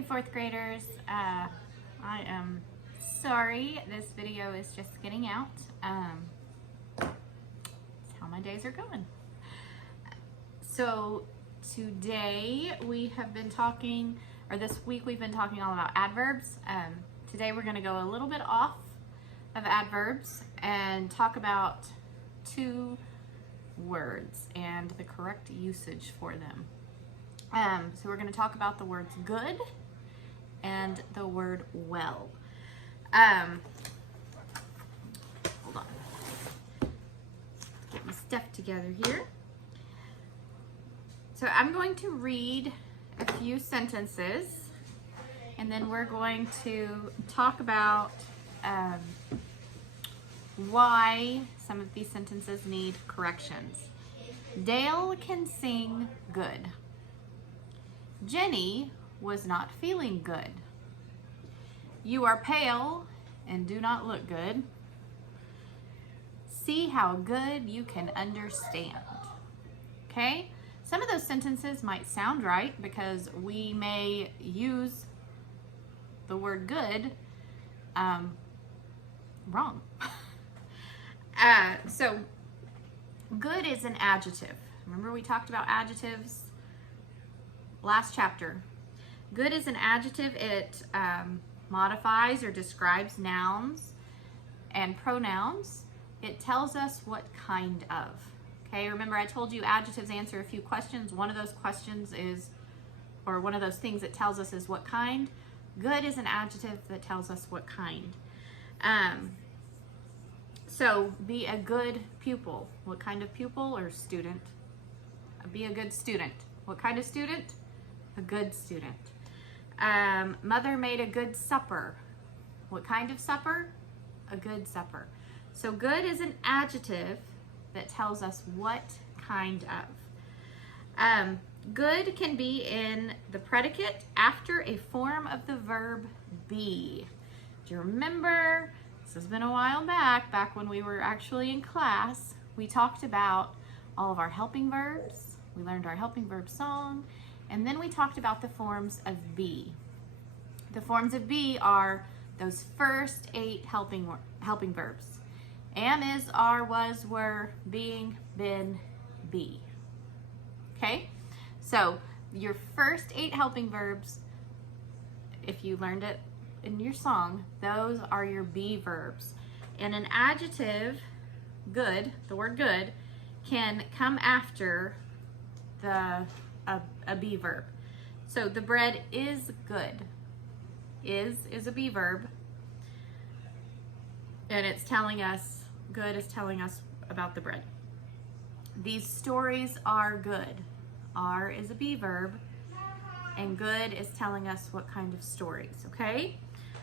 Hey fourth graders, I am sorry this video is just getting out. That's how my days are going. So today we have been talking, or this week we've been talking all about adverbs. Today we're going to go a little bit off of adverbs and talk about two words and the correct usage for them. So we're going to talk about the words good and the word well. Hold on. Get my stuff together here. So I'm going to read a few sentences and then we're going to talk about why some of these sentences need corrections. Dale can sing good. Jenny was not feeling good. You are pale and do not look good. See how good you can understand. Okay? Some of those sentences might sound right because we may use the word good wrong. So good is an adjective. Remember we talked about adjectives last chapter. Good is an adjective. It modifies or describes nouns and pronouns. It tells us what kind of. Okay, remember I told you adjectives answer a few questions. One of those questions is, or one of those things it tells us is what kind. Good is an adjective that tells us what kind. So be a good pupil. What kind of pupil or student? Be a good student. What kind of student? A good student. Mother made a good supper. What kind of supper? A good supper. So good is an adjective that tells us what kind of. Good can be in the predicate after a form of the verb be. Do you remember? This has been a while back when we were actually in class. We talked about all of our helping verbs. We learned our helping verb song. And then we talked about the forms of be. The forms of be are those first 8 helping verbs. Am, is, are, was, were, being, been, be. Okay? So your first 8 helping verbs, if you learned it in your song, those are your be verbs. And an adjective, good, the word good, can come after a be verb. So the bread is good. Is a be verb. And it's telling us, good is telling us about the bread. These stories are good. Are is a be verb. And good is telling us what kind of stories, okay?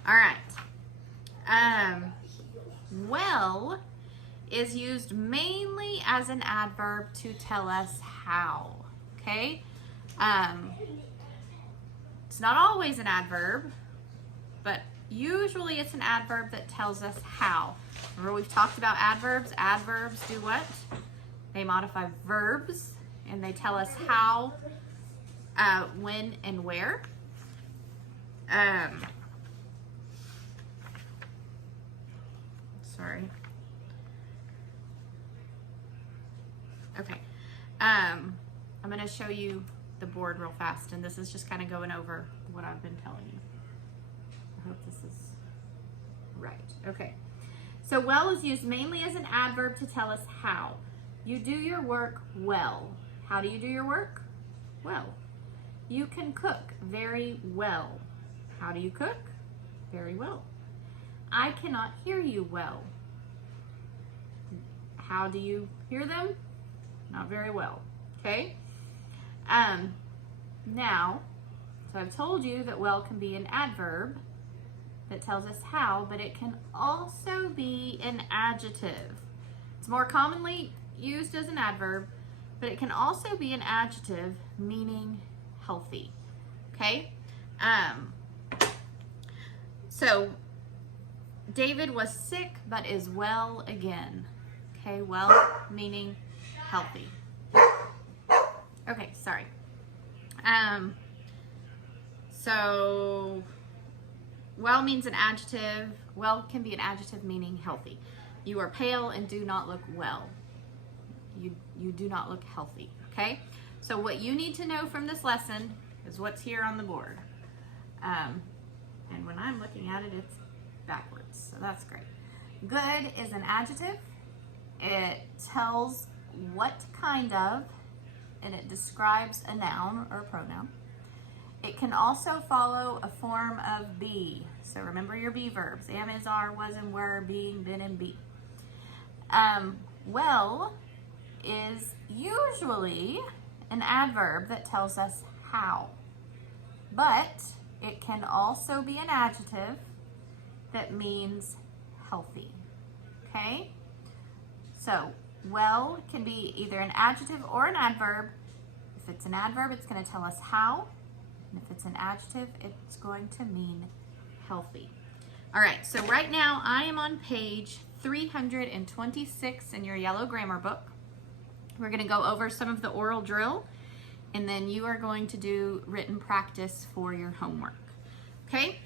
All right. Well is used mainly as an adverb to tell us how, okay? It's not always an adverb, but usually it's an adverb that tells us how. Remember we've talked about adverbs. Adverbs do what? They modify verbs and they tell us how, when, and where. Sorry. Okay. I'm going to show you the board real fast, and this is just kind of going over what I've been telling you. I hope this is right. Okay. So well is used mainly as an adverb to tell us how. You do your work well. How do you do your work? Well. You can cook very well. How do you cook? Very well. I cannot hear you well. How do you hear them? Not very well. Okay? Now, so I've told you that well can be an adverb that tells us how, but it can also be an adjective. It's more commonly used as an adverb, but it can also be an adjective meaning healthy. Okay? So David was sick but is well again. Okay, well meaning healthy. Okay, sorry. So well means an adjective. Well can be an adjective meaning healthy. You are pale and do not look well. You do not look healthy, okay? So what you need to know from this lesson is what's here on the board. And when I'm looking at it, it's backwards, so that's great. Good is an adjective. It tells what kind of, and it describes a noun or a pronoun. It can also follow a form of be. So remember your be verbs. Am, is, are, was, and were, being, been, and be. Well is usually an adverb that tells us how. But it can also be an adjective that means healthy. Okay? So, well can be either an adjective or an adverb. If it's an adverb, it's going to tell us how. And if it's an adjective, it's going to mean healthy. All right, so right now I am on page 326 in your yellow grammar book. We're going to go over some of the oral drill, and then you are going to do written practice for your homework. Okay?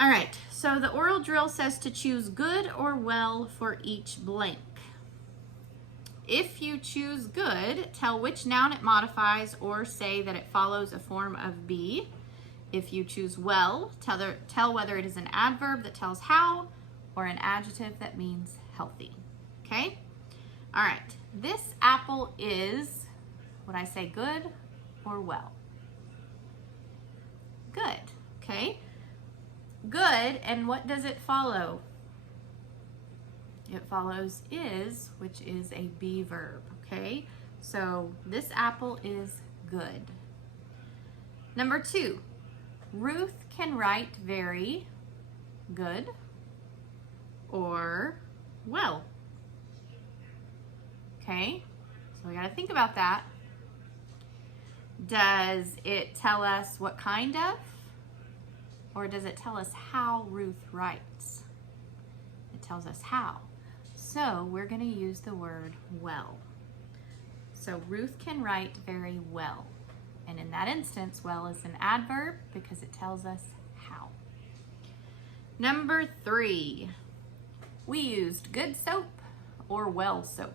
All right, so the oral drill says to choose good or well for each blank. If you choose good, tell which noun it modifies or say that it follows a form of be. If you choose well, tell whether it is an adverb that tells how or an adjective that means healthy. Okay? All right. This apple is, would I say good or well? Good. Okay? Good, and what does it follow? It follows is, which is a be verb, okay? So this apple is good. Number 2, Ruth can write very good or well. Okay, so we gotta think about that. Does it tell us what kind of? Or does it tell us how Ruth writes? It tells us how. So we're going to use the word well. So Ruth can write very well. And in that instance, well is an adverb because it tells us how. Number 3, we used good soap or well soap.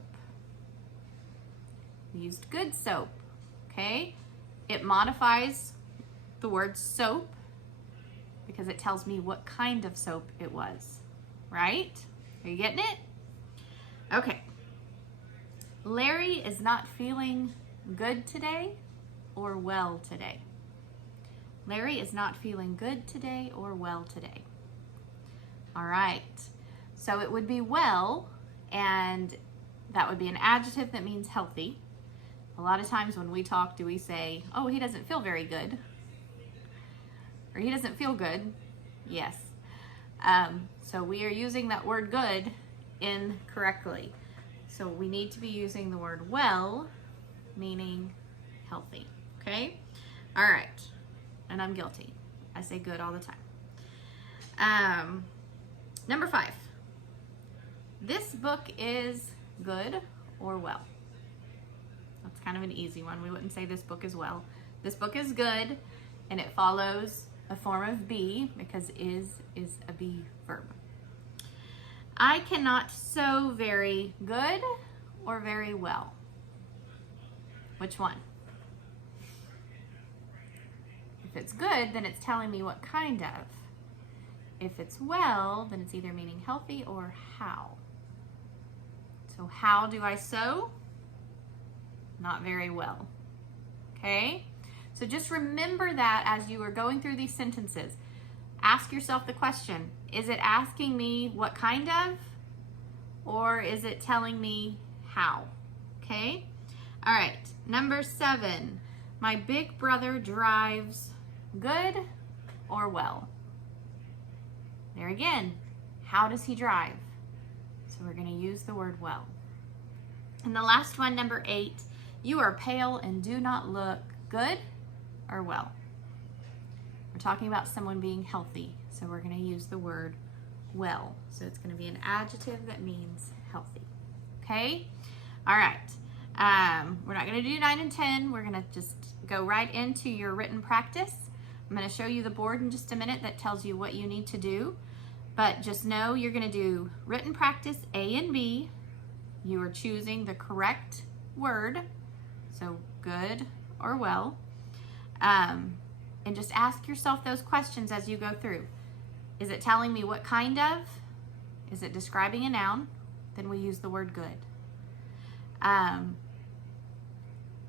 We used good soap, okay? It modifies the word soap because it tells me what kind of soap it was, right? Are you getting it? Okay. Larry is not feeling good today or well today. Larry is not feeling good today or well today. All right. So it would be well, and that would be an adjective that means healthy. A lot of times when we talk, do we say, oh, he doesn't feel very good? Or he doesn't feel good? Yes. So we are using that word good incorrectly. So we need to be using the word well, meaning healthy. Okay? All right. And I'm guilty. I say good all the time. Number 5. This book is good or well. That's kind of an easy one. We wouldn't say this book is well. This book is good, and it follows a form of be because is a be verb. I cannot sew very good or very well. Which one? If it's good, then it's telling me what kind of. If it's well, then it's either meaning healthy or how. So how do I sew? Not very well. Okay? So just remember that as you are going through these sentences. Ask yourself the question, is it asking me what kind of, or is it telling me how? Okay? All right, number 7. My big brother drives good or well? There again, how does he drive? So we're going to use the word well. And the last one, number 8, you are pale and do not look good or well. We're talking about someone being healthy, so we're going to use the word well. So it's going to be an adjective that means healthy. Okay? All right. We're not going to do 9 and 10. We're going to just go right into your written practice. I'm going to show you the board in just a minute that tells you what you need to do. But just know you're going to do written practice A and B. You are choosing the correct word, so good or well. And just ask yourself those questions as you go through. Is it telling me what kind of? Is it describing a noun? Then we use the word good.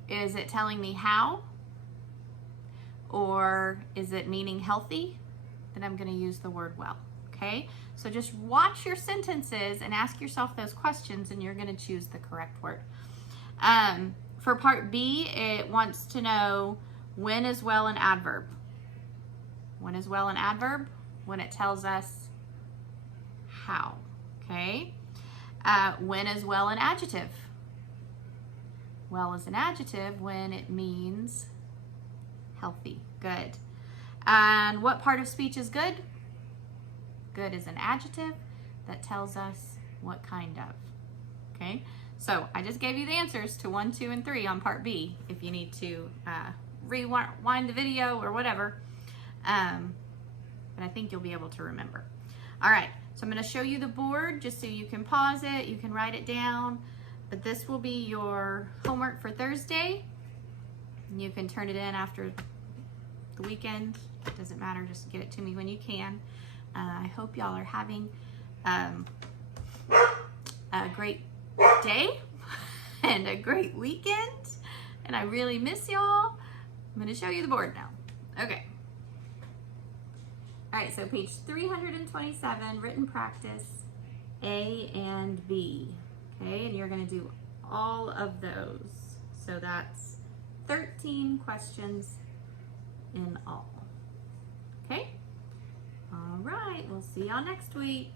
Is it telling me how? Or is it meaning healthy? Then I'm going to use the word well. Okay? So just watch your sentences and ask yourself those questions, and you're going to choose the correct word. For part B, it wants to know when is well an adverb. When is well an adverb? When it tells us how. Okay? When is well an adjective? Well is an adjective when it means healthy, good. And what part of speech is good? Good is an adjective that tells us what kind of. Okay, so I just gave you the answers to 1, 2, and 3 on part B if you need to rewind the video or whatever. But I think you'll be able to remember. All right, so I'm going to show you the board just so you can pause it, you can write it down. But this will be your homework for Thursday. You can turn it in after the weekend. It doesn't matter, just get it to me when you can. I hope y'all are having a great day and a great weekend. And I really miss y'all. I'm going to show you the board now. Okay. All right, so page 327, written practice, A and B. Okay, and you're going to do all of those. So that's 13 questions in all. Okay? All right, we'll see y'all next week.